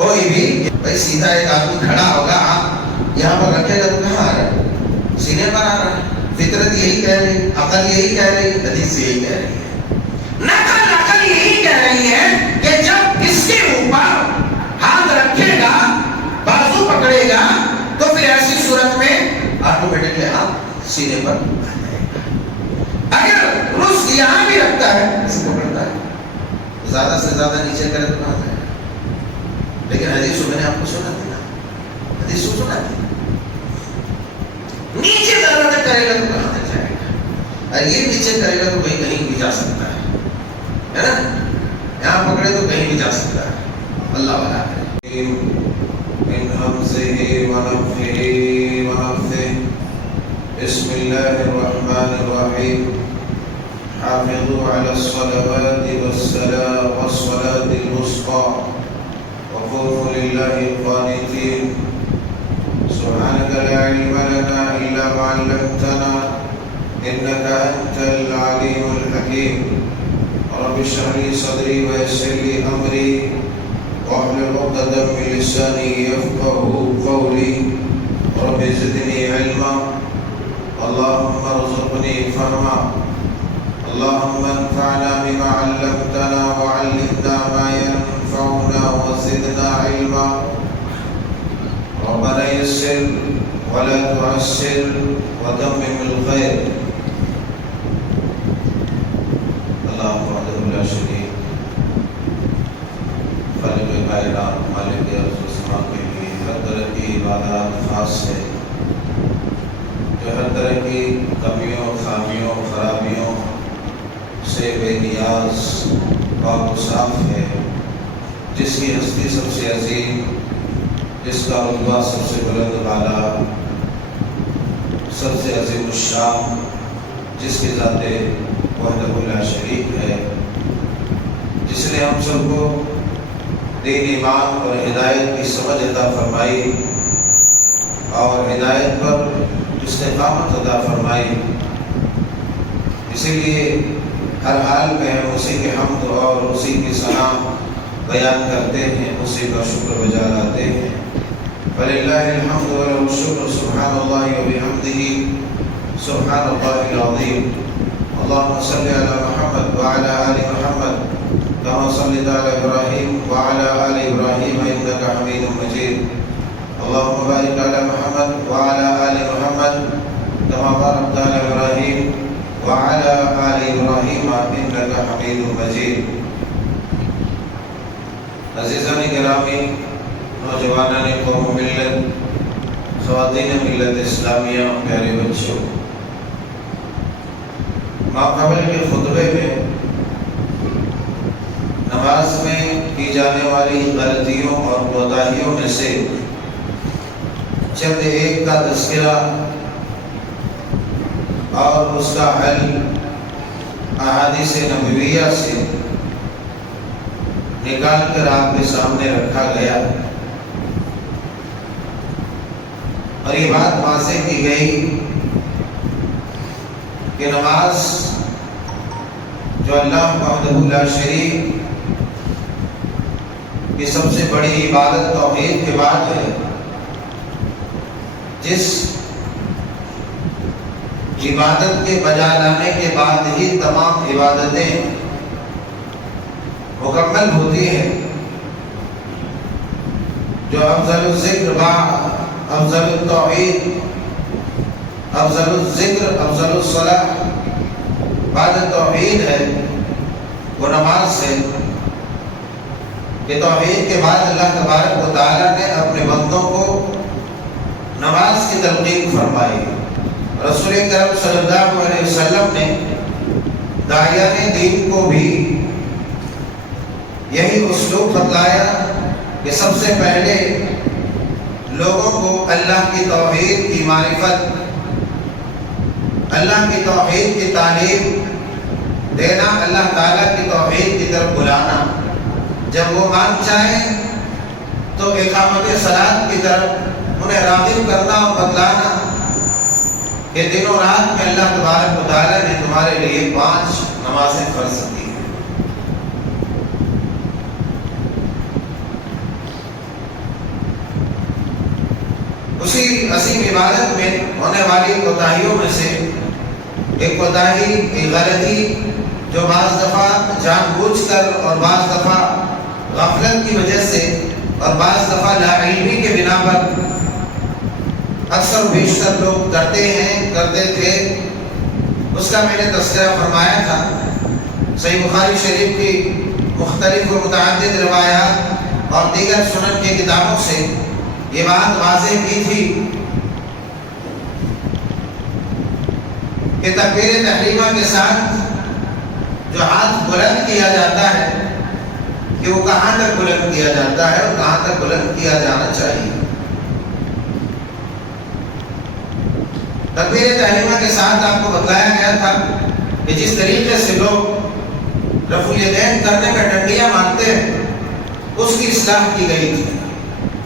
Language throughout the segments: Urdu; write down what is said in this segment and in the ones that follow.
کوئی بھی بھائی سیدھا ایک آدمی کھڑا ہوگا، آپ یہاں پر رکھے گا تو کہاں آ رہا ہے؟ سینے پر آ رہا ہے۔ فطرت یہی کہہ رہی، عقل یہی کہہ رہی، حدیث یہی کہہ رہی ہے، نقل عقل یہی کہہ رہی ہے کہ جب اس کے اوپر ہاتھ رکھے گا، بازو پکڑے گا، تو پھر ایسی صورت میں آٹومیٹکلی ہاتھ سینے پر آ جائے گا۔ اگر رس یہاں بھی رکھتا ہے، اسے پکڑتا ہے، زیادہ سے زیادہ نیچے کرے تو کہاں جائے گا؟ لیکن حدیث میں نے آپ کو سنا تھا، حدیث سنا تھی، نیچے ذرا تک کرے گا تو کہاں تک جائے گا؟ اور یہ نیچے کرے گا تو کہیں بھی جا سکتا ہے نا؟ یہاں پکڑے تو کہیں بھی جا سکتا ہے۔ اللہ والا ہے۔ من همزه ونفخه ونفثه بسم الله الرحمن الرحيم حافظوا على الصلوات والصلاة الوسطى وقوموا لله قانتين سبحانك لا علم لنا إلا ما علمتنا إنك أنت العليم الحكيم رب اشرح لي صدري ويسر لي أمري واحلل عقدة من لساني يفقهوا قولي رب زدني علما اللهم ارزقني فهما اللهم انفعنا بما علمتنا وعلمنا ما ينفعنا وزدنا علما ربنا يسر ولا تعسر وتمم الخير اللهم وحده لا شريك خالق کائنات مالک ارض و سما کے لیے ہر طرح کی عبادات خاص ہے، جو ہر طرح کی کمیوں خامیوں خرابیوں سے بے نیاز پاک و صاف ہے، جس کی ہستی سب سے عظیم، جس کا رتبہ سب سے بلند بالا، سب سے عظیم الشان، جس کی ذات وحدہ لا شریک ہے، جس نے ہم سب کو دین ایمان اور ہدایت کی سمجھ عطا فرمائی اور ہدایت پر استقامت عطا فرمائی، اسی لیے ہر حال میں ہم اسی کے حمد اور اسی کی ثنا بیان کرتے ہیں، اسی کا شکر بجا لاتے ہیں۔ فللہ الحمد وله الشکر سبحان اللہ وبحمدہ سبحان اللہ العظیم۔ اللهم صل على محمد وعلى آل محمد كما صليت على إبراهيم وعلى آل إبراهيم إنك حميد مجيد اللهم بارك على محمد وعلى آل محمد كما باركت على إبراهيم وعلى آل إبراهيم إنك حميد مجيد۔ عزیزان گرامی، نوجوانان قوم ملت، خواتین ملت اسلامیہ، پیارے بچوں، ماقبل کے خطبے میں نماز میں کی جانے والی غلطیوں اور کوتاہیوں میں سے چند ایک کا تذکرہ اور اس کا حل احادیث نبویہ سے نکال کر آپ کے سامنے رکھا گیا، اور یہ بات واضح کی گئی کہ نماز جو اللہ وحدہ لا شریک کی سب سے بڑی عبادت توحید کے بعد ہے، جس عبادت کے بجا لانے کے بعد ہی تمام عبادتیں مکمل ہوتی ہیں، جو افضل الذکر بعد افضل التوحید، افضل الذکر افضل الصلاۃ بعد توحید ہے، وہ نماز ہے، کہ توحید کے بعد اللہ تبارک و تعالیٰ نے اپنے بندوں کو نماز کی تلقین فرمائی۔ رسول کرم صلی اللہ علیہ وسلم نے داعیان دین کو بھی یہی اسلوب بتلایا کہ سب سے پہلے لوگوں کو اللہ کی توحید کی معرفت، اللہ کی توحید کی تعلیم دینا، اللہ تعالیٰ کی توحید کی طرف بلانا، جب وہ مان چاہیں تو اقامت صلاۃ کی طرف انہیں راغب کرنا اور بتلانا کہ دن و رات میں اللہ تبارک و تعالیٰ نے تمہارے لیے 5 نمازیں فرض کی ہیں۔ قسیم عبادت میں ہونے والی کوتاہیوں میں سے ایک کوتاہی، ایک غلطی جو بعض دفعہ جان بوجھ کر اور بعض دفعہ غفلت کی وجہ سے اور بعض دفعہ لا علمی کے بنا پر اکثر و بیشتر لوگ کرتے ہیں، کرتے تھے، اس کا میں نے تذکرہ فرمایا تھا۔ صحیح بخاری شریف کی مختلف و متعدد روایات اور دیگر سنن کی کتابوں سے یہ بات واضح کی تھی کہ تکبیر تحریمہ کے ساتھ جو ہاتھ بلند کیا جاتا ہے کہ وہ کہاں تک بلند کیا جاتا ہے اور کہاں تک بلند کیا جانا چاہیے۔ تکبیر تحریمہ کے ساتھ آپ کو بتایا گیا تھا کہ جس طریقے سے لوگ رفع الیدین کرنے میں ڈنڈیاں مارتے ہیں اس کی اصلاح کی گئی تھی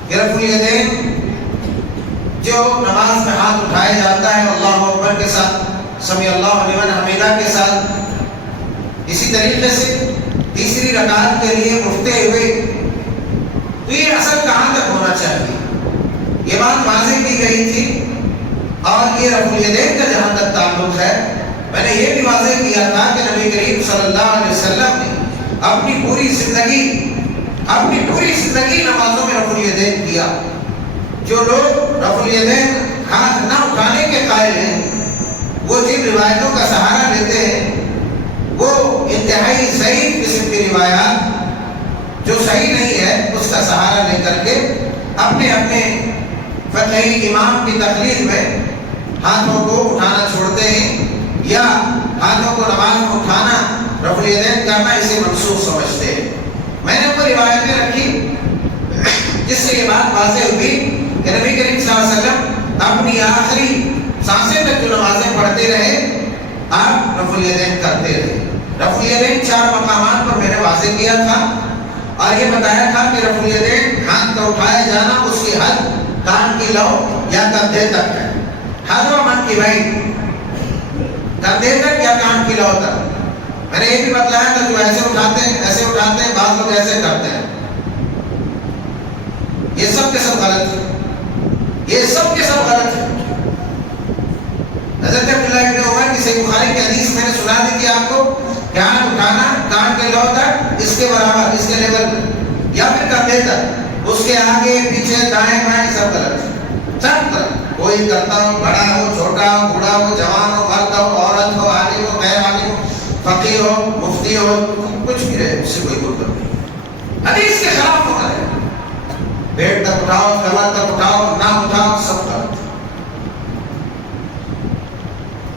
کہ رفع الیدین جو نماز میں ہاتھ اٹھایا جاتا ہے اللہ اکبر کے ساتھ، سمیع اللہ لمن حمیدہ کے ساتھ، اسی طریقے سے تیسری رکعت کے لیے اٹھتے ہوئے، تو یہ اصل کہاں تک ہونا چاہیے یہ بات واضح کی گئی تھی۔ اور یہ رفع الیدین کا جہاں تک تعلق ہے، میں نے یہ بھی واضح کیا تھا کہ نبی کریم صلی اللہ علیہ وسلم نے اپنی پوری زندگی نمازوں میں رفع الیدین کیا۔ جو لوگ رفع الیدین ہاتھ نہ اٹھانے کے قائل ہیں، وہ جن روایتوں کا سہارا لیتے ہیں وہ انتہائی صحیح قسم کی روایات جو صحیح نہیں ہے اس کا سہارا لے کر کے اپنے اپنے فقہی امام کی تقلید میں ہاتھوں کو اٹھانا چھوڑتے ہیں، یا ہاتھوں کو نماز میں اٹھانا، رفع الیدین کرنا اسے منسوخ سمجھتے ہیں۔ میں نے وہ روایتیں رکھی جس سے یہ بات واضح ہوئی کہ نبی کریم صلی اللہ علیہ وسلم اپنی آخری سانسیں تک جو نمازیں پڑھتے رہے آپ رفع الیدین کرتے رہے۔ رفع الیدین 4 مقامات پر میں نے واضح کیا تھا اور یہ بتایا تھا کہ رفع الیدین ہاتھ کا اٹھایا جانا اس کی حد کان کی لو یا کندھے تک ہے، حد و من کی بھائی کندھے تک یا کان کی لو تک۔ میں نے یہ بھی بتلایا تھا جو ایسے اٹھاتے ہیں، بعض لوگ ایسے کرتے ہیں، یہ سب کے سب غلط ہے، یہ سب کے سب غلط ہے۔ حضرت عبداللہ ابن عمر کی صحیح بخاری کی حدیث میں نے سنا دی تھی آپ کو کہ ہاتھ اٹھانا کان کے لو تک، اس کے برابر، اس کے لیول میں، یا پھر کندھے تک، اس کے آگے پیچھے دائیں بائیں سب غلط ہے، سب غلط۔ کوئی کرتا ہو، بڑا ہو، چھوٹا ہو، بوڑھا ہو، جوان ہو، مرد ہو، عورت ہو، عالم ہو، غیر عالم ہو، فقیر ہو، مفتی ہو، کچھ بھی رہے، اس سے کوئی گفتگو نہیں، حدیث کے خلاف ہوتا ہے۔ پیٹ تک اٹھاؤ، کمر تک اٹھاؤ، نہ اٹھاؤ، سب غلط۔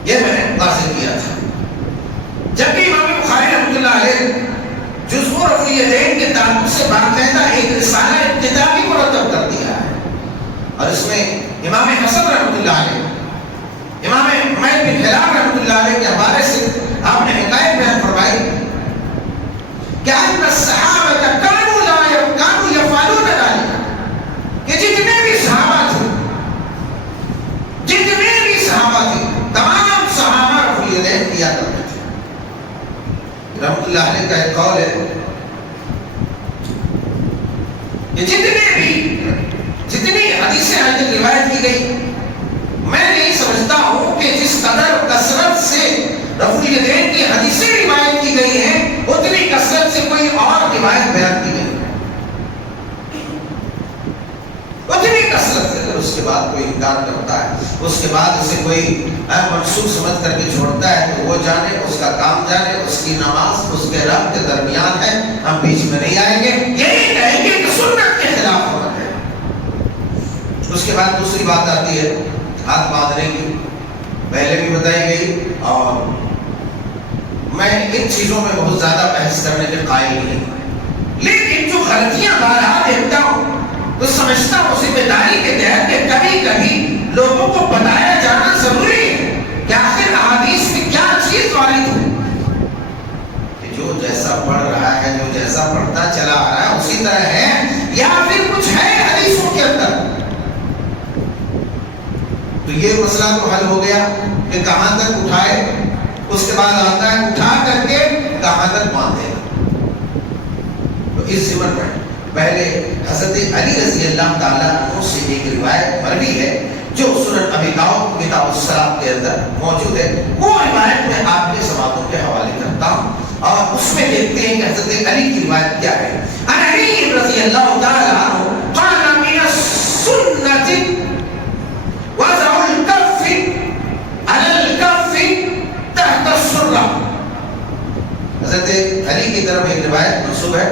یہ میں نے واضح کیا تھا۔ جبکہ امام بخاری رحمۃ اللہ علیہ جزء رفع الیدین کے تعلق سے باقاعدہ ایک رسالہ ابتدائی مرتب کر دیا ہے، اور اس میں امام حسن رحمۃ اللہ علیہ، امام حمید بن ہلال رحمۃ اللہ علیہ کے حوالے سے آپ نے حکایت بیان فرمائی کہ ان الصحابہ كانوا يفعلون ذلك، کہ جتنے بھی صحابہ تھے تمام صحابہ رفع الیدین کیا کرتے تھے۔ رحمۃ اللہ علیہ کا ایک قول ہے کہ جتنی حدیثیں آج تک روایت کی گئی، میں نہیں سمجھتا ہوں کہ جس قدر کثرت سے رفع الیدین کی حدیثیں روایت کی گئی ہیں اتنی کثرت سے کوئی اور روایت بیان کی گئی، اتنی کثرت سے۔ اگر اس کے بعد کوئی انکار کرتا ہے، اس کے بعد اسے کوئی منسوخ سمجھ کر کے چھوڑتا ہے، تو وہ جانے، اس کا کام جانے، اس کی نماز اس کے رب کے درمیان ہے، ہم بیچ میں نہیں آئیں گے، یہی کہیں گے کہ سنت کے خلاف ہو رہا ہے۔ اس کے بعد دوسری بات آتی ہے ہاتھ باندھنے کی، پہلے بھی بتائی گئی، اور میں ان چیزوں میں بہت زیادہ بحث کرنے کے قائل نہیں، لیکن جو غلطیاں بارہا دیکھتا ہوں تو سمجھتا ہوں ذمہ داری کے تحت کہ کبھی کبھی لوگوں کو بتایا جانا ضروری ہے کہ آخر احادیث میں کیا چیز وارد ہے، کہ جو جیسا پڑھ رہا ہے، جو جیسا پڑھتا چلا آ رہا ہے اسی طرح ہے، یا پھر کچھ ہے حدیثوں کے اندر۔ تو یہ مسئلہ تو حل ہو گیا کہ کہاں تک اٹھائے، اس کے بعد آتا ہے اٹھا کر کے کہاں تک باندھے۔ تو اس ضمن میں پہلے حضرت علی رضی اللہ تعالیٰ عنہ سے ایک روایت مروی ہے جو سنن ابی داؤد کتاب الصلاۃ کے اندر موجود ہے، وہ روایت میں آپ کے سماعتوں کے حوالے کرتا ہوں، اور اس میں دیکھتے ہیں کہ حضرت علی کی روایت کیا ہے۔ عن علی رضی اللہ تعالی عنہ قال من السنة وضع الكف على الكف تحت السرة۔ حضرت علی کی طرف ایک روایت منسوب ہے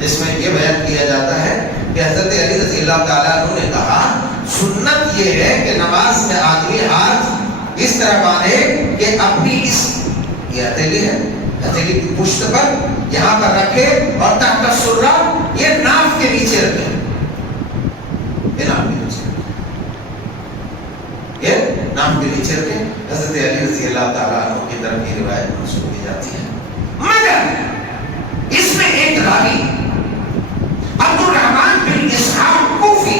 جس میں یہ بیان کیا جاتا ہے کہ حضرت علی رضی اللہ تعالیٰ عنہ نے کہا سنت یہ ہے کہ نماز میں آدمی ہاتھ اس طرح باندھے کہ اپنی اس یہ ہتھیلی ہے، ہتھیلی کی پشت پر یہاں پر رکھے اور تحت السرہ یہ ناف کے نیچے رکھے، یہ ناف کے نیچے رکھے، یہ ناف کے نیچے رکھے۔ حضرت علی رضی اللہ تعالیٰ عنہ کی طرف یہ روایت منسوب کی جاتی ہے، مگر اس میں ایک راوی عبد الرحمن بن اسحاق کوفی،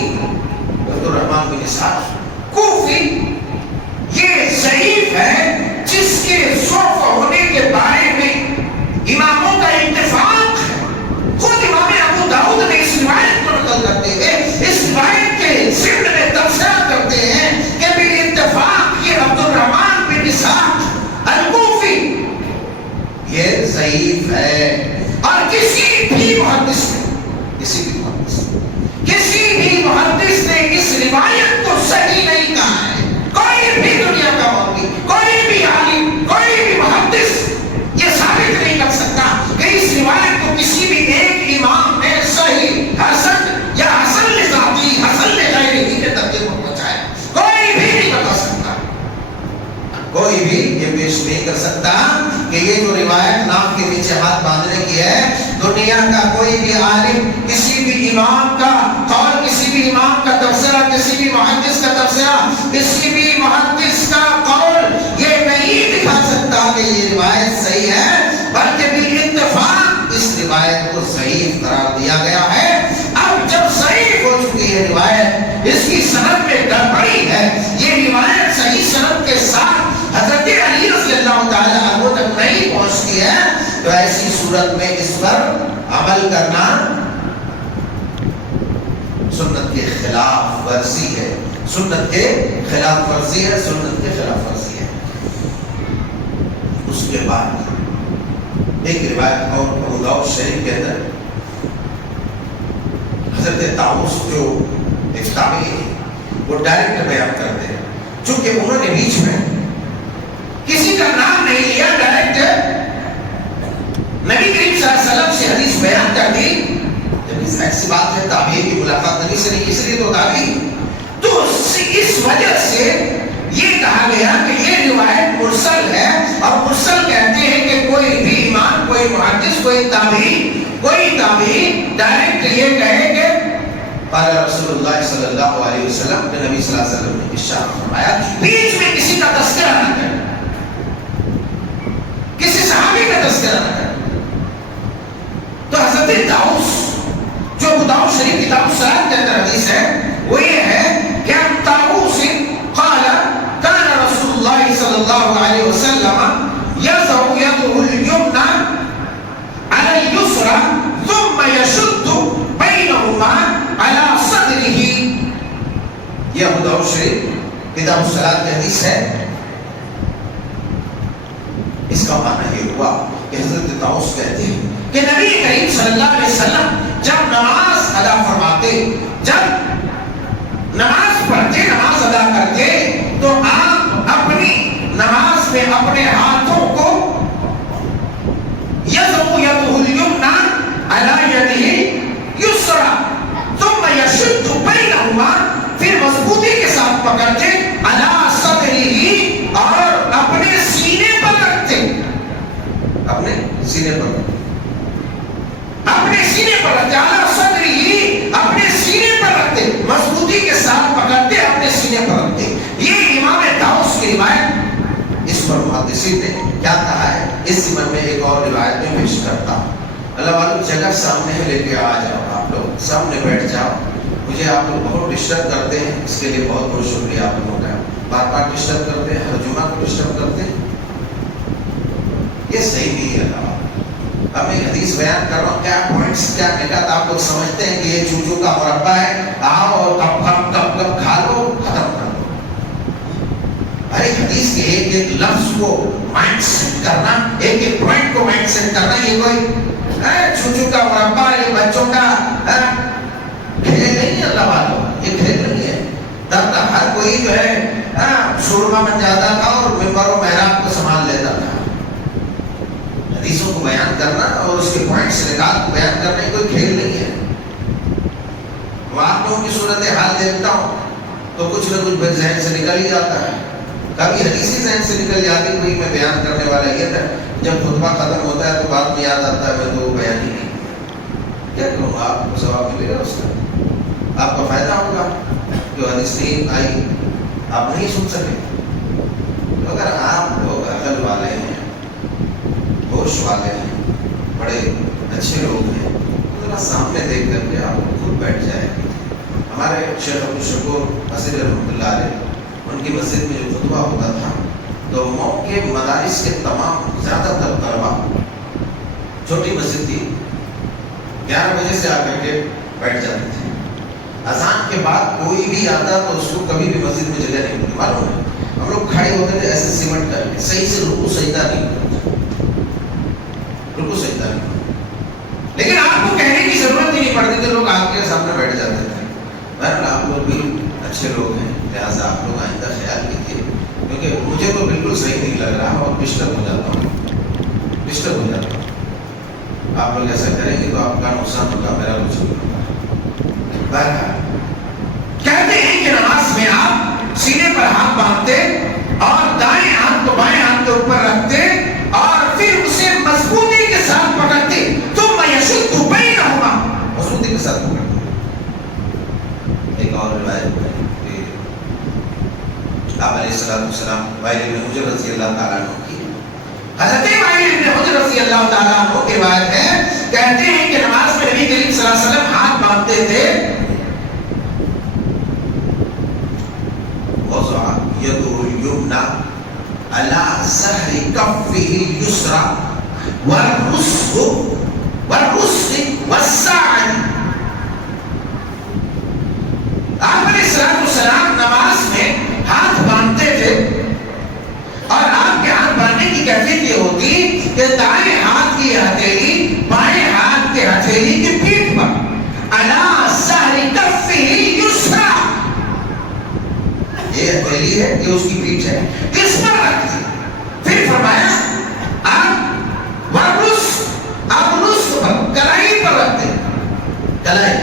عبد الرحمن بن اسحاق کوفی یہ ضعیف ہے، جس کے ضعف ہونے کے بارے میں اماموں کا اتفاق ہے۔ خود امام ابو داؤد نے اس روایت کو نقل کرتے ہوئے اس روایت کے ضمن میں تبصرہ کرتے ہیں کہ بالاتفاق یہ عبد الرحمن بن اسحاق الکوفی یہ ضعیف ہے، اور کسی بھی محدث نے اس روایت کو صحیح نہیں کہا ہے۔ کوئی بھی دنیا کا مولوی، کوئی بھی عالم، کوئی بھی محدث یہ ثابت نہیں کر سکتا کہ اس روایت کو کسی بھی ایک امام نے صحیح، حسن یا حسن لذاتی، حسن لغیرہ کے درجے کو پہنچایا۔ کوئی بھی نہیں بتا سکتا، کوئی بھی یہ پیش نہیں کر سکتا کہ یہ جو روایت ناف کے نیچے ہاتھ باندھنے کی ہے، دنیا کا کوئی بھی عالم، کسی بھی امام کا قول، کسی بھی امام کا تبصرہ، کسی بھی محدث کا تبصرہ، کسی بھی محدث کا قول یہ نہیں دکھا سکتا کہ یہ روایت صحیح ہے، بلکہ بالاتفاق اس روایت کو ضعیف قرار دیا گیا ہے۔ اب جب ضعیف ہو چکی ہے روایت، اس کی سند میں گڑبڑی ہے، یہ روایت صحیح سند کے ساتھ حضرت علی رضی اللہ تعالی عنہ تک نہیں پہنچتی ہے، تو ایسی صورت میں اس پر عمل کرنا سنت کے خلاف ورزی ہے، سنت کے خلاف ورزی ہے، سنت کے خلاف ورزی ہے۔ اس کے بعد ایک روایت اور ابو داؤد شریف کے اندر حضرت طاؤس جو ایک تابعی ہے وہ ڈائریکٹ بیان کرتے ہیں، چونکہ انہوں نے بیچ میں کسی کا نام نہیں لیا، ڈائریکٹ نبی کریم صلی اللہ علیہ وسلم سے حدیث بیان کر دی۔ جب اس ایسی بات ہے تابعی کی ملاقات نبی سے نہیں، اس لیے تو تابعی، تو اس وجہ سے یہ کہا گیا کہ یہ روایت مرسل ہے، اور مرسل کہتے ہیں کہ کوئی بھی امام، کوئی محدث، کوئی تابعی ڈائریکٹ یہ کہے کہ قال رسول اللہ صلی اللہ علیہ وسلم، کہ نبی صلی اللہ علیہ وسلم نے ارشاد فرمایا، بیچ میں کسی کا تذکرہ نہ کرے، کسی صحابی کا تذکرہ نہ کرے۔ تو حضرت طاؤس جو ابو داؤد شریف کتاب الصلاۃ کے اندر حدیث ہے وہ یہ ہے کہ عن طاؤس قال كان رسول اللہ صلی اللہ علیہ وسلم يضع يده اليمنى على اليسرى ثم يشد بينهما على صدره۔ یہ ابو داؤد شریف کتاب الصلاۃ کی حدیث ہے۔ اس کا معنی یہ ہوا کہ حضرت طاؤس کہتے ہیں کہ نبی کریم صلی اللہ علیہ وسلم جب نماز ادا فرماتے، جب نماز پڑھتے، نماز ادا کرتے، تو آپ اپنی نماز میں اپنے ہاتھوں کو یضع یده الیمنی علی یده یسری ثم یشد بینہما، پھر مضبوطی کے ساتھ پکڑتے، علی صدرہ، اور اپنے سینے پر رکھتے، اپنے سینے پر رکھتے، اپنے سینے پر رکھتے، علی صدرہ، اپنے سینے پر رکھتے، مضبوطی کے ساتھ پکڑتے، اپنے سینے پر رکھتے۔ یہ امام طاؤس کی روایت، اس پر محدثین نے کیا کہا ہے اس ضمن میں ایک اور روایت میں پیش کرتا ہوں۔ اللہ والوں جگہ سامنے لے کے آ جاؤ، آپ لوگ سامنے بیٹھ جاؤ، مجھے آپ لوگ بہت ڈسٹرب کرتے ہیں، اس کے لیے بہت بہت شکریہ آپ لوگوں کا، بار بار ڈسٹرب کرتے ہیں، ہر جمعہ کو ڈسٹرب کرتے ہیں، یہ صحیح نہیں ہے۔ اب میں حدیث بیان کر رہا ہوں، کیا پوائنٹس، کیا نکات آپ لوگ سمجھتے ہیں کہ یہ چوچو کا مربع ہے، آؤ اور کب کھا لو، ختم کر دو، ہر ایک حدیث کے ایک ایک لفظ کو مائنڈ سیٹ کرنا، ایک ایک پوائنٹ کو مائنڈ سیٹ کرنا، یہ کوئی چھوچو کا مربع، یہ بچوں کا کھیل نہیں ہے اللہ والوں، یہ کھیل نہیں ہے. تب ہر کوئی جو ہے شورما بن جاتا تھا اور ممبر و محراب کو سنبھال لیتا تھا. حدیثوں کو بیان کرنا اور اس کے پوائنٹس نکال کو بیان کرنا کوئی کھیل نہیں ہے. وہ آپ لوگوں کی صورت حال دیکھتا ہوں تو کچھ نہ کچھ ذہن سے نکل ہی جاتا ہے. کبھی حدیثی ذہن سے نکل جاتی کوئی میں بیان کرنے والا یہ تھا، جب خطبہ ختم ہوتا ہے تو بعد میں یاد آتا ہے میں تو وہ بیان ہی نہیں کیا کروں. آپ کو ثواب ملے گا اس کا، آپ کا فائدہ ہوگا. جو حدیث نہیں آئی آپ نہیں سن سکے. اگر آپ لوگ عقل والے ہیں، ہوش والے ہیں، بڑے اچھے لوگ ہیں، ذرا سامنے دیکھ کر کے آپ خود بیٹھ جائے. ہمارے شیخ عبدالشکور حسین رحمۃ اللہ علیہ، ان کی مسجد میں جو خطبہ ہوتا تھا تو مئو کے مدارس کے تمام زیادہ تر طلبا، چھوٹی مسجد تھی، 11 بجے سے آ کر کے بیٹھ جاتے تھے. اذان کے بعد کوئی بھی آتا تو اس کو کبھی بھی مسجد میں جگہ نہیں ملتی. معلوم ہے ہم لوگ کھڑے ہوتے تھے ایسے سمٹ کر کے، صحیح سے رکوع سجدہ نہیں ہوتا، رکوع سجدہ نہیں ہوتا. لیکن آپ کو کہنے کی ضرورت ہی نہیں پڑتی تھی، لوگ آپ کے سامنے بیٹھ جاتے تھے. بہرحال آپ لوگ بھی اچھے لوگ ہیں، لہٰذا آپ لوگ آئندہ خیال کیجیے، کیونکہ مجھے تو بالکل صحیح نہیں لگ رہا اور ڈسٹرب ہو جاتا ہوں، ڈسٹرب ہو جاتا ہوں. آپ لوگ ایسا کریں گے تو آپ کا نقصان ہوگا، میرا کچھ نہیں ہوگا. بہرحال کہتے ہیں کہ نماز میں آپ سینے پر ہاتھ باندھتے اور دائیں ہاتھ کو بائیں ہاتھ کے اوپر رکھتے اور پھر اسے مضبوطی کے ساتھ پکڑتے. ثم يشد بينهما، مضبوطی کے ساتھ پکڑتے. ایک اور روایت ہے کہ آپ علیہ السلام وائل بن حجر رضی اللہ تعالیٰ عنہ کی، حضرت وائل بن حجر رضی اللہ تعالیٰ عنہ کی روایت ہے، کہتے ہیں کہ نماز میں نبی کریم صلی اللہ علیہ وسلم ہاتھ باندھتے تھے. وضع يده اليمنى على ظهر كفه اليسرى والرسغ والساعد. آپ علیہ السلام نماز میں ہاتھ باندھتے تھے اور آپ کے ہاتھ باندھنے کی کیفیت یہ ہوتی کہ دائیں ہاتھ کی ہتھیلی بائیں ہاتھ کے ہتھیلی کی پیٹھ پر، على ظهر كفه اليسرى، یہ ہتھیلی ہے، یہ اس کی پیٹھ ہے، اس پر رکھتے. پھر فرمایا آپ ورس پر کلائی پر رکھتے، کلائی.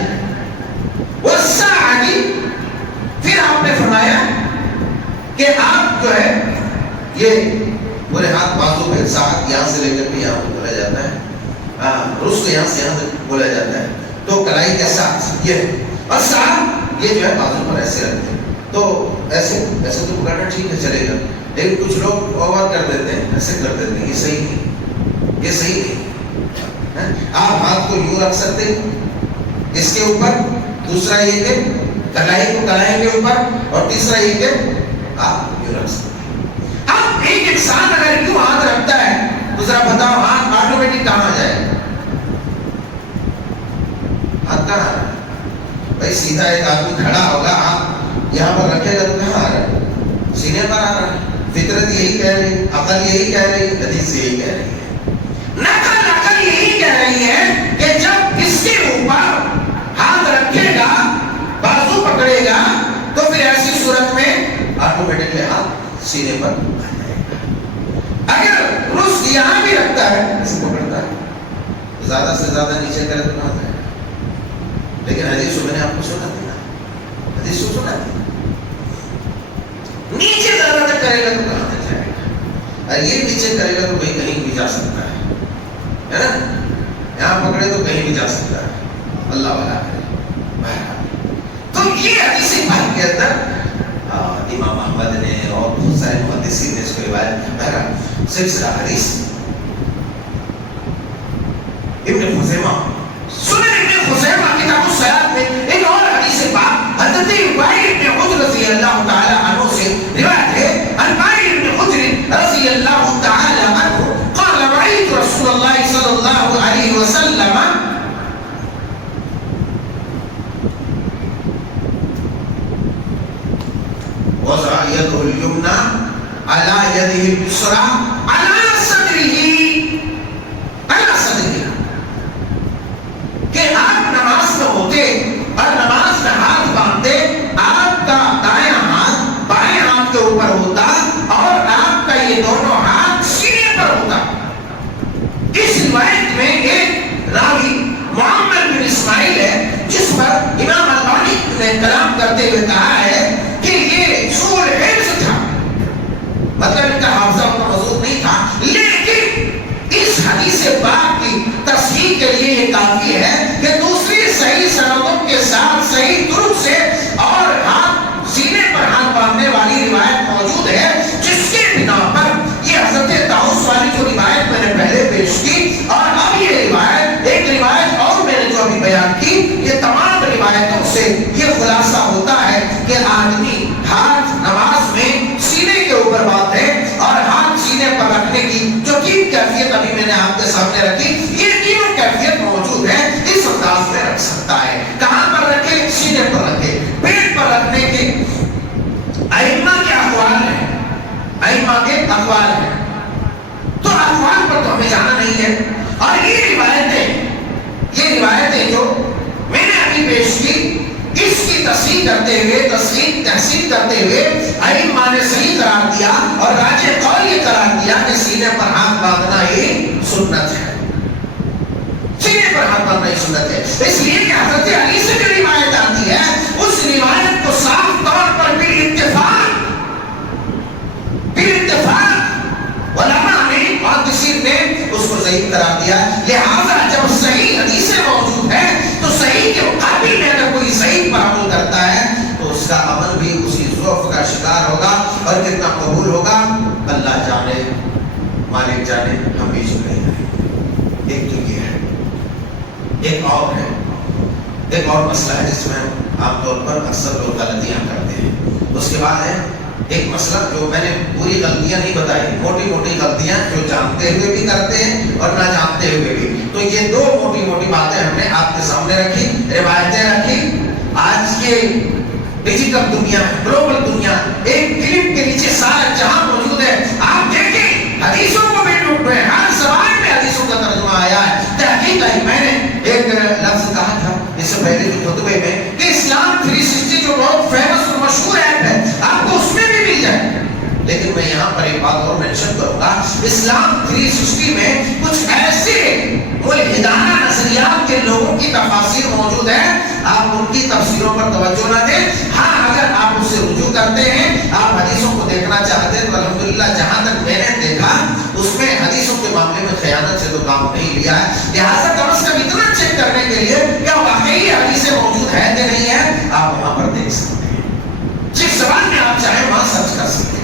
والساعد، پھر آپ نے فرمایا کہ آپ جو ہے یہ پورے ہاتھ بازو پہ، ساعد یہاں سے لے کر کے یہاں پہ بولا جاتا ہے، رس کو یہاں سے یہاں تک بولا جاتا ہے، تو کلائی کے ساتھ یہ، اور ساعد یہ جو ہے بازو پر ایسے رکھتے. تو ایسے تو پکڑنا ٹھیک ہے، چلے گا، لیکن کچھ لوگ اوور کر دیتے ہیں، ایسے کر دیتے ہیں، یہ صحیح نہیں، یہ صحیح نہیں. آپ ہاتھ کو یوں رکھ سکتے اس کے اوپر، دوسرا یہ کہ کلائی کو کلائی کے اوپر، اور تیسرا یہ کہ آپ یوں رکھ سکتے. اب ایک انسان اگر یوں ہاتھ رکھتا ہے تو ذرا بتاؤ ہاتھ آٹومیٹک کہاں جائے گا؟ ہاتھ کہاں ہے بھائی؟ سیدھا ایک آدمی کھڑا ہوگا، ہاتھ یہاں پر رکھے گا تو کہاں آ رہا ہے؟ سینے پر آ رہا ہے. فطرت یہی کہہ رہی ہے، عقل یہی کہہ رہی ہے، حدیث یہی کہہ رہی ہے. عقل یہی کہہ رہی ہے کہ جب اس کے اوپر ہاتھ رکھے گا، بازو پکڑے گا، تو پھر ایسی صورت میں آٹومیٹکلی ہاتھ سینے پر آ جائے گا. اگر رس یہاں بھی رکھتا ہے، اسے پکڑتا ہے، زیادہ سے زیادہ نیچے کرے تو کہاں جائے گا؟ لیکن حدیث میں نے آپ کو سنا دینا، حدیث کو سنا دینا، نیچے زیادہ تک کرے گا تو کہاں تک جائے گا؟ اور یہ نیچے کرے گا تو وہی کہیں بھی جا سکتا ہے نا؟ یہاں پکڑے تو کہیں بھی جا سکتا ہے، اللہ والا ہے. تو یہ حدیث پاک کے اندر امام احمد نے اور بہت سارے محدثین نے اس کو روایت کیا. بہرحال سلسلہ حدیث ابن خزیمہ، سنن ابن خزیمہ کتاب الصلاۃ میں ایک اور حدیث پاک حضرت وائل بن حجر رضی اللہ تعالی عنہ سے روایت ہے. عن وائل بن حجر رضی اللہ تعالی عنہ قال رأيت رسول اللہ صلی اللہ علیہ وسلم وضع يده اليمنى اليسرى على صدره کہ آپ نماز میں ہوتے اور نماز میں ہاتھ باندھتے، آپ کا دائیں ہاتھ بائیں ہاتھ کے اوپر ہوتا اور آپ کا یہ دونوں ہاتھ سینے پر ہوتا۔ اس روایت میں ایک راوی محمد بن اسماعیل ہے جس پر امام البانی نے کلام کرتے ہوئے کہا ہے کہ یہ سوء الحفظ تھا، مطلب ان کا حافظہ اتنا مضبوط نہیں تھا، لیکن اس حدیث پاک کی تصحیح کے لیے یہ کافی ہے کہ دوسری صحیح سندوں کے ساتھ صحیح طرق سے اور ہاتھ سینے پر ہاتھ باندھنے والی روایت موجود ہے، جس کے بنا پر یہ حضرت طاؤس والی جو روایت میں نے پہلے پیش کی اور اب یہ روایت ایک روایت اور میں نے جو ابھی بیان کی، یہ تمام روایتوں سے یہ خلاصہ ہوتا ہے کہ آدمی ہاتھ نماز میں سینے کے اوپر باندھے اور ہاتھ سینے پر رکھنے کی جو تین کیفیت ابھی میں نے آپ کے سامنے رکھی، یہ تینوں کیفیت موجود ہے، اس انداز میں رکھ سکتا ہے۔ کہاں پر رکھے؟ سینے پر رکھے۔ پیٹ پر رکھنے کے ائمہ کے اقوال ہیں، ائمہ کے اقوال ہیں، تو اقوال پر تو ہمیں جانا نہیں ہے، اور یہ روایتیں جو میں نے ابھی پیش کی، اس کی تصحیح کرتے ہوئے تحسین کرتے ہوئے ائمہ نے صحیح قرار دیا اور راجح قول یہ قرار دیا کہ سینے پر ہاتھ باندھنا ہی سنت ہے، سینے پر ہاتھ باندھنا ہی سنت ہے۔ اس لیے کہ حضرت علی سے جو روایت آتی ہے، اس روایت کو صاف طور پر بالاتفاق علماء نے محدثین نے اس کو صحیح قرار دیا۔ لہذا جب صحیح حدیثیں موجود ہیں تو صحیح کے مقابل میں اگر کوئی صحیح پر عمل کرتا ہے تو اس کا عمل بھی اسی ضعف کا شکار ہوگا، اور کتنا قبول ہوگا اللہ جانے، مالک جانے، ہم بھی چکے ہیں۔ ایک تو یہ ہے، ایک اور مسئلہ ہے جس میں عام طور پر اکثر لوگ غلطیاں کرتے ہیں۔ اس کے بعد ہے ایک مسئلہ جو میں نے پوری غلطیاں نہیں بتائی، موٹی موٹی غلطیاں جو جانتے ہوئے بھی کرتے ہیں اور نہ جانتے ہوئے بھی، تو یہ دو موٹی موٹی باتیں ہم نے آپ کے سامنے رکھی، روایتیں رکھی۔ آج کے ڈیجیٹل دنیا، گلوبل دنیا، ایک کلپ کے نیچے سارا جہاں موجود ہے، آپ دیکھیں حدیثوں کو بھی ڈھونڈ رہے ہیں، ہر زبان میں حدیثوں کا ترجمہ آیا ہے۔ تحقیق ہے، میں نے ایک لفظ کہا تھا اس سے پہلے جو خطبے میں کہ اسلام 360 جو بہت فیمس اور مشہور ایپ ہے، آپ کو اس میں بھی مل جائے، لیکن میں یہاں پر ایک بات اور مینشن کروں گا، اسلام 360 میں کچھ ایسے ملحدانہ نظریات کے لوگوں کی تفاسیر موجود ہیں، آپ ان کی تفسیروں پر توجہ نہ دیں۔ ہاں اگر آپ اس سے رجوع کرتے ہیں، آپ حدیثوں کو دیکھنا چاہتے ہیں، تو الحمدللہ جہاں تک میں نے دیکھا اس میں حدیثوں کے معاملے میں خیانت سے تو کام نہیں لیا ہے۔ لہٰذا کم از کم اتنا چیک کرنے کے لیے کیا واقعی حدیثیں موجود ہیں کہ نہیں ہے، آپ وہاں پر دیکھ سکتے ہیں، جس زبان میں آپ چاہیں وہاں سرچ کر سکتے ہیں،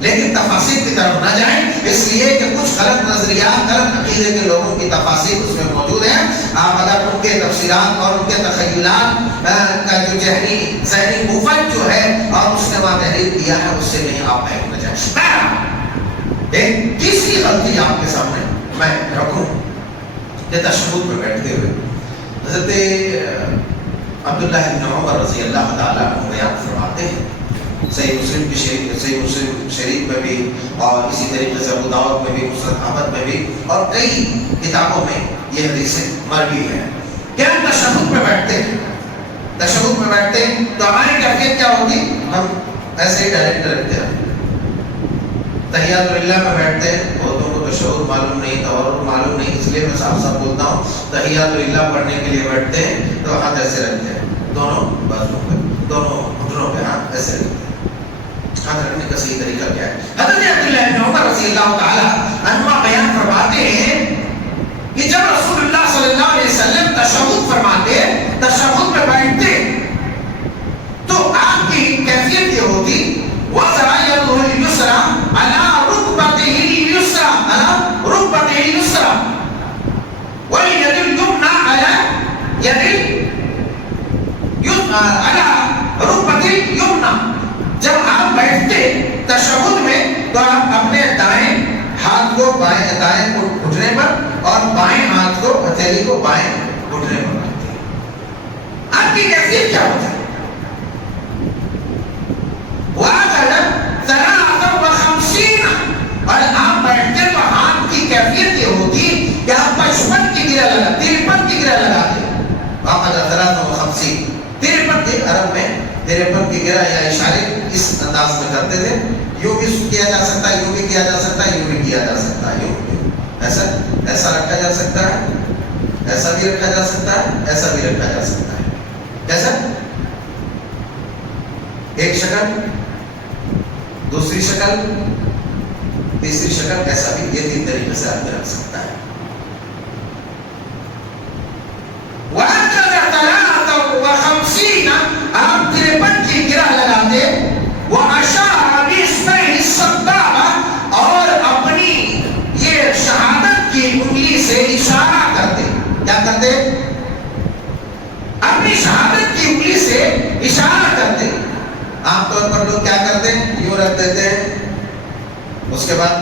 لیکن تفاسیر کی طرف نہ جائیں، اس لیے کہ کچھ غلط نظریات، غلط عقیدے کے لوگوں کی تفاسیر اس میں موجود ہیں۔ آپ اگر ان کے تفسیرات اور ان کے تخیلات کا جو ذہنی مفت جو ہے اور اس نے وہاں تحریر کیا ہے، اس سے نہیں آپ بہت نہ جائیں۔ ایک تیسری غلطی آپ کے سامنے میں رکھوں کہ تشہد میں بیٹھتے ہوئے حضرت عبداللہ بن عمر رضی اللہ تعالیٰ عنہ بیان فرماتے ہیں، صحیح مسلم شریف میں بھی اور اسی طریقے سے ابو داؤد میں بھی، مسند احمد میں بھی اور کئی کتابوں میں یہ حدیثیں مروی ہیں کہ ہم تشہد میں بیٹھتے ہیں، تشہد میں بیٹھتے ہیں تو ہماری کیفیت کیا ہوتی؟ ہم ایسے ہی ڈائریکٹ رکھتے ہیں۔ تحیات للہ میں بیٹھتے ہیں، بہتوں کو تشہد معلوم نہیں، تورک معلوم نہیں، اس لیے میں صاف صاف بولتا ہوں، تحیات للہ پڑھنے کے لیے بیٹھتے ہیں تو ہاتھ ایسے رکھتے ہیں، دونوں بازو پہ، دونوں گھٹنوں پہ ہاتھ ایسے رکھتے ہیں۔ ہاتھ رکھنے کا صحیح طریقہ کیا ہے؟ حضرت عبداللہ بن عمر رضی اللہ تعالی عنہ بیان فرماتے ہیں کہ جب رسول اللہ صلی اللہ علیہ وسلم تشہد فرماتے، تشہد میں بیٹھتے، تو آپ کی کیفیت یہ ہوتی وَضَعَ يَدَهُ الْيُسْرَى عَلَى رُكْبَتِهِ الْيُسْرَى عَلَى رُكْبَتِهِ الْيُسْرَى وَالْيَدُ الْيُمْنَى عَلَى رُكْبَتِ الْيُمْنَى۔ جب آپ بیٹھتے تشہد میں تو آپ اپنے دائیں ہاتھ کو دائیں گھٹنے پر اور بائیں ہاتھ کو ہتھیلی کو بائیں گھٹنے پر رکھتے ہیں۔ آپ کی کیفیت کیا ہوتی ہے؟ وَأَكَلَ 53 تیرے پن کی گرہ یا اشارے اس انداز میں کرتے تھے. یوں بھی کیا جا سکتا ہے, یوں بھی کیا جا سکتا ہے, یوں بھی کیا جا سکتا ہے, یوں ایسا رکھا جا سکتا ہے, ایسا بھی رکھا جا سکتا ہے, ایسا بھی رکھا جا سکتا ہے. کیسا؟ ایک شکل, دوسری شکل, تیسری شکل, ایسا بھی. یہ 3 طریقے سے آدمی رکھ سکتا ہے. آپ 53 کی گرہ لگاتے, اور اپنی یہ شہادت کی انگلی سے اشارہ کرتے. کیا کرتے؟ اپنی شہادت کی انگلی سے اشارہ کرتے. عام طور پر لوگ کیا کرتے ہیں؟ یوں رکھ دیتے ہیں, اس کے بعد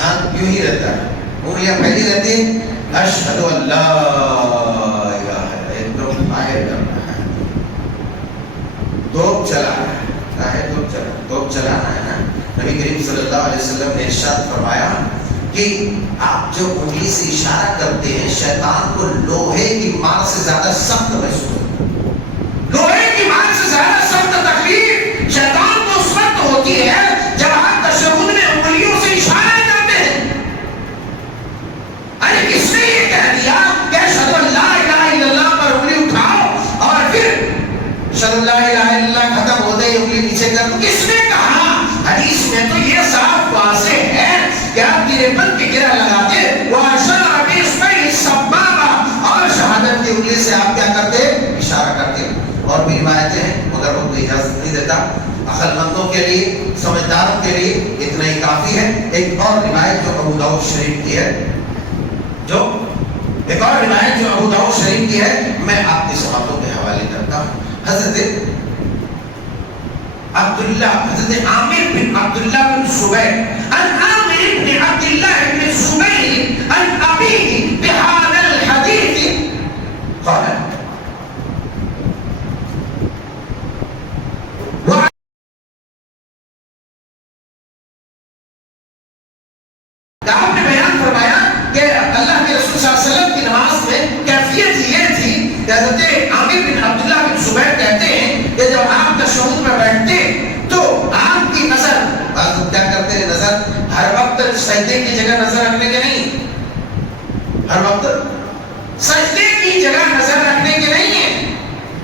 ہاتھ یوں ہی رہتا ہے, انگلیاں پھیلی رہتی ہیں. اشہد ان لا الہ الا اللہ, باہر کرنا ہے, توپ چلانا ہے, توپ چلانا ہے نا. نبی کریم صلی اللہ علیہ وسلم نے ارشاد فرمایا کہ آپ جو انگلی سے اشارہ کرتے ہیں, شیطان کو لوہے کی مار سے زیادہ سخت محسوس ہوتا ہے. لوہے کی مار سے زیادہ سخت تکلیف شیطان کو اس وقت ہوتی ہے جب آپ تشہد میں انگلیوں سے اشارہ کرتے ہیں. ارے کس نے یہ کہہ دیا کہ اشہد ان لا الہ الا اللہ پر انگلی اٹھاؤ اور پھر اشہد ان لا الہ الا اللہ ختم ہوتے ہی انگلی نیچے کر دو؟ کس نے کہا؟ حدیث میں تو یہ صاف واضح ہے کہ آپ 53 کی گرہ لگاتے, وَأَشَارَ بِإِصْبَعِهِ السَّبَّابَةَ, اور شہادت کی انگلی سے آپ کیا کرتے؟ اشارہ کرتے. اور بھی روایتیں ہیں مگر وہ کوئی اجازت نہیں دیتا. عقل مندوں کے لیے, سمجھداروں کے لیے اتنا ہی کافی ہے. ایک اور روایت جو ابو داؤد شریف کی ہے, میں آپ کی سماعتوں کے حوالے کرتا ہوں. حضرت عامر بن عبداللہ بن زبیر عن عامر بن عبداللہ بن زبیر عن ابیہ بہذا الحدیث قال آپ نے بیان فرمایا کہ اللہ کے رسول صلی اللہ علیہ وسلم کی نماز میں کیفیت یہ تھی کہ حضرت عامر بن عبداللہ بن زبیر کہتے ہیں کہ جب آپ تشہد میں بیٹھتے تو آپ کی نظر, کیا کرتے ہیں, نظر ہر وقت سجدے کی جگہ نظر رکھنے کے نہیں, ہر وقت سجدے کی جگہ نظر رکھنے کے نہیں ہے,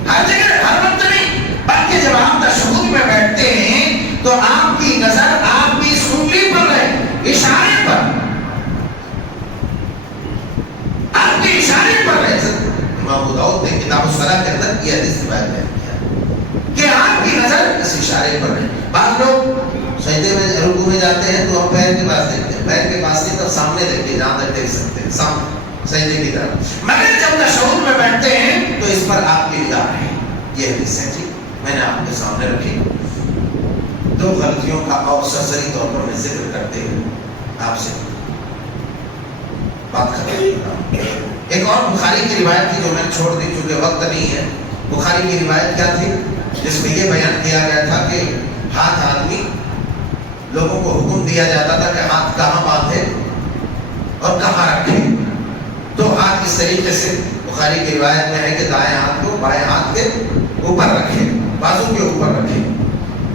ہر جگہ ہر وقت نہیں, بلکہ جب آپ تشہد میں بیٹھتے ہیں تو آپ کی نظر آپ کی اس انگلی پر رہے, اشارے پر, آپ کے اشارے پر رہے. امام ابو داؤد نے کتاب الصلاۃ کے اندر یہ حدیث روایت بیان کیا کہ آپ کی نظر اس اشارے پر رہے. بعض لوگ سجدے میں رکوع میں جاتے ہیں تو ہم پیر کے پاس دیکھتے ہیں, پیر کے پاس نہیں تو سامنے دیکھتے, جہاں تک دیکھ سکتے ہیں سامنے سجدے کی طرف. مگر جب تشہد میں بیٹھتے ہیں تو اس پر آپ کی نگاہ ہے. یہ حدیث ہے جی, میں نے آپ کے سامنے رکھی. 2 غلطیوں کا اور سرسری طور پر میں ذکر کرتے ہوئے آپ سے بات کر رہا ہوں. ایک اور بخاری کی روایت تھی جو میں چھوڑ دی چونکہ وقت نہیں ہے. بخاری کی روایت کیا تھی جس میں یہ بیان کیا گیا تھا کہ ہاتھ آدمی, لوگوں کو حکم دیا جاتا تھا کہ ہاتھ کہاں باندھے اور کہاں رکھے. تو ہاتھ اس طریقے سے بخاری کی روایت میں ہے کہ دائیں ہاتھ کو بائیں ہاتھ کے اوپر رکھے, بازو کے اوپر رکھے.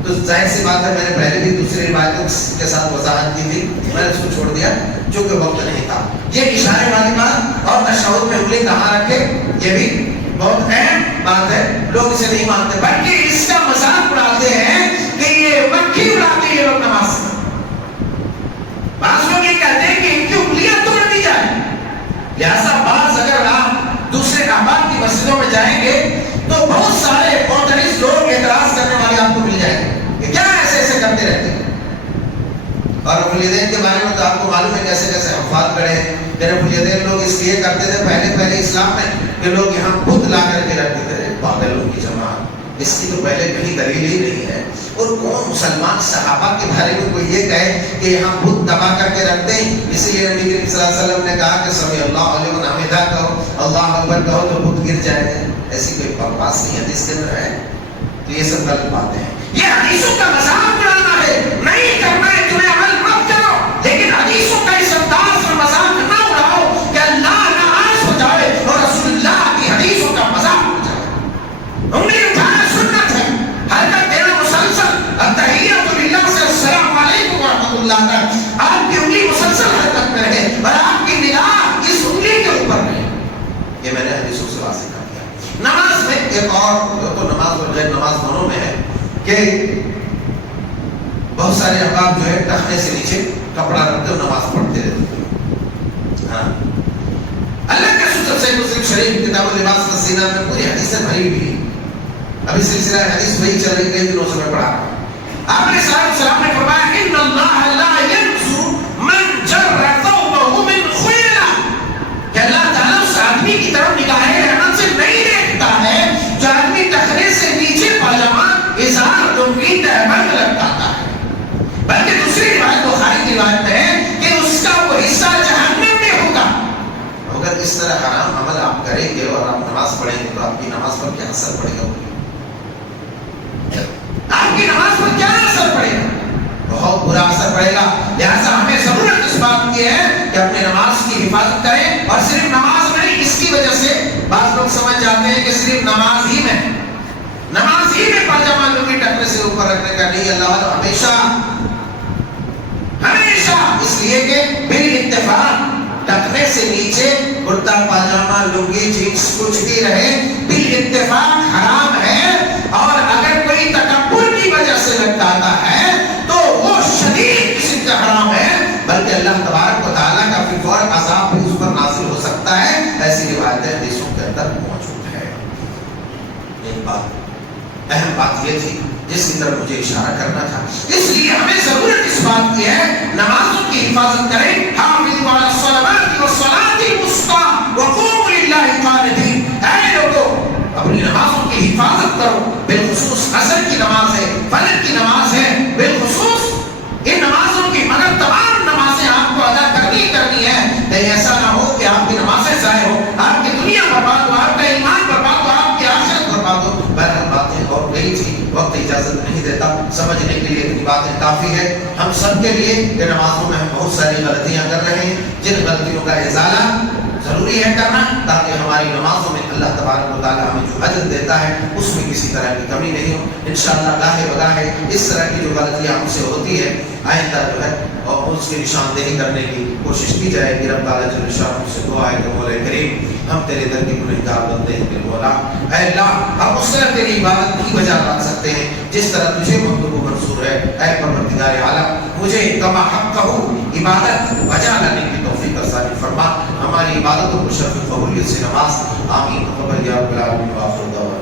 تو ظاہر سی بات ہے, میں نے پہلے بھی دوسری روایتوں کے ساتھ وضاحت کی تھی, میں نے اس کو چھوڑ دیا چونکہ وقت نہیں تھا. یہ اشارے والی بات اور تشہد میں انگلی کہاں رکھے یہ بھی بہت اہم بات ہے. لوگ اسے نہیں مانتے بلکہ اس کا مذاق اڑاتے ہیں کہ یہ مکھی اڑاتے ہیں یہ لوگ نماز میں. بعض لوگ یہ کہتے ہیں کہ ان کی انگلیاں توڑ دی جائیں. لہٰذا بعض اگر آپ دوسرے احباب کی مسجدوں میں جائیں گے تو بہت سارے معترض لوگ اعتراض کرنے والے آپ کو مل جائیں گے کہ کیا ایسے ایسے کرتے رہتے ہیں. اور والدین کے بارے میں تو آپ کو معلوم ہے کیسے کیسے افعال کرے ہیں. میرے والدین لوگ اس لیے کرتے تھے پہلے اسلام میں کہ لوگ یہاں بت لا کر کے رکھتے تھے. پاگلوں کی جماعت, اس کی تو پہلے کہیں دلیل ہی نہیں ہے. اور کون مسلمان صحابہ کے بارے میں کوئی یہ کہے کہ یہاں بت دبا کر کے رکھتے ہیں؟ اسی لیے نبی کریم صلی اللہ علیہ وسلم نے کہا کہ سمیع اللہ علیہ حمیدہ کہو, اللہ اکبر کہو تو بت گر جائے گا. ایسی کوئی بکواس نہیں حدیث کے اندر ہے. تو یہ سب غلط باتیں ہیں. یہ حدیثوں کا مذاق اڑانا ہے, نہیں کرنا ہے تمہیں عمل مت کرو, لیکن حدیثوں کا اس انداز میں مذاق نہ اڑاؤ کہ اللہ ناراض ہو جائے اور رسول اللہ کی حدیثوں کا مذاق ہو جائے. انگلی اٹھانا سنت ہے, ہر سے واضح کر دیا. نماز میں ایک اور تو نماز اور غیر نماز دونوں میں ہے کہ بہت سارے احباب جو ہے ٹخنے سے نیچے کپڑا رکھتے ہوئے نماز پڑھتے رہتے. ہاں اللہ کے رسول صحیح مسلم شریف کتاب اللباس والزینہ میں پوری حدیثیں بھری ہوئی ہیں. ابھی سلسلہ حدیث وہی چل رہی ہے دنوں سے میں پڑھا رہا ہوں. آپ نے صلی اللہ علیہ وسلم نے فرمایا ان اللہ لا ينظر من جر ثوبه من خيلا کہ اللہ تعالیٰ اس آدمی کی طرف نگاہ رحمت سے نہیں دیکھتا ہے جو آدمی ٹخنے سے نیچے پاجامہ ازار لنگی تہبند لٹکاتا ہے، بلکہ دوسری روایت بخاری کی روایت ہے کہ اس کا وہ حصہ جہنم میں ہوگا. اگر اس طرح حرام عمل آپ کریں گے اور آپ نماز پڑھیں گے تو آپ کی نماز پر کیا اثر پڑے گا؟ آپ کی نماز پر کیا اثر پڑے گا؟ بہت برا اثر پڑے گا. لہذا ہمیں ضرورت اس بات کی ہے کہ اپنے نماز کی حفاظت کریں. اور صرف نماز میں اس کی وجہ سے بعض لوگ سمجھ جاتے ہیں کہ صرف نماز ہی میں پاجامہ لنگی ٹکنے سے اوپر رکھنے کا نہیں. اللہ والا ہمیشہ اس لیے کہ بال اتفاق ٹکنے سے نیچے کرتا پاجامہ لنگی جینس کچھ بھی رہے بال اتفاق حرام ہے. اور اگر کوئی تکبر کی وجہ سے لٹکاتا ہے تو وہ شدید قسم کا حرام ہے، بلکہ اللہ تبارک و تعالیٰ کا فی الفور عذاب بھی اس پر نازل ہو سکتا ہے. ایسی روایتیں حدیثوں کے اندر موجود ہے. ایک بات اہم بات یہ تھی جس کی طرف مجھے اشارہ کرنا تھا. اس لیے ہمیں ضرورت اس بات کی ہے نمازوں کی حفاظت کریں. حافظوا علی الصلوات والصلاۃ الوسطی وقوموا للہ قانتین. اے لوگوں اپنی نمازوں کی حفاظت کرو، بالخصوص عصر کی نماز ہے، فجر کی نماز ہے، بالخصوص ان نمازوں کی مگر تمام نمازیں آپ کو ادا کرنی ہے. کہیں ایسا نہ ہو کہ آپ کی نمازیں ضائع ہو، آپ کی دنیا برباد ہو، آپ کا ایمان برباد ہو، آپ کی آخرت برباد ہو. بہرحال باتیں اور کئی تھی، وقت اجازت نہیں دیتا. سمجھنے کے لیے اتنی باتیں کافی ہے ہم سب کے لیے کہ نمازوں میں ہم بہت ساری غلطیاں کر رہے ہیں، جن غلطیوں کا ازالہ ضروری ہے کرنا تاکہ ہماری نمازوں میں اللہ تبارک و تعالیٰ ہمیں جو اجر دیتا ہے اس میں کسی طرح کی کمی نہیں ہو. انشاءاللہ گاہے بگاہے اس طرح کی جو غلطیاں ہم سے ہوتی ہے آئندہ جو ہے اور اس کی نشاندہی کرنے کی کوشش کی جائے گی. رب تعالیٰ جل شانہ سے دعا ہے کہ مولا کریم ہم تیرے در کے گنہگار بندے ہیں. میرے مولا اے اللہ ہم اس طرح تیری عبادت کی بجا لا سکتے ہیں جس طرح تجھے مطلوب و منصور ہے. اے پروردگار عالم مجھے کما حق کہو عبادت بجا لانے کی توفیق عطا فرما. ہماری عبادتوں کو شرف قبولیت سے نواز. آمین. یا رب العالمین.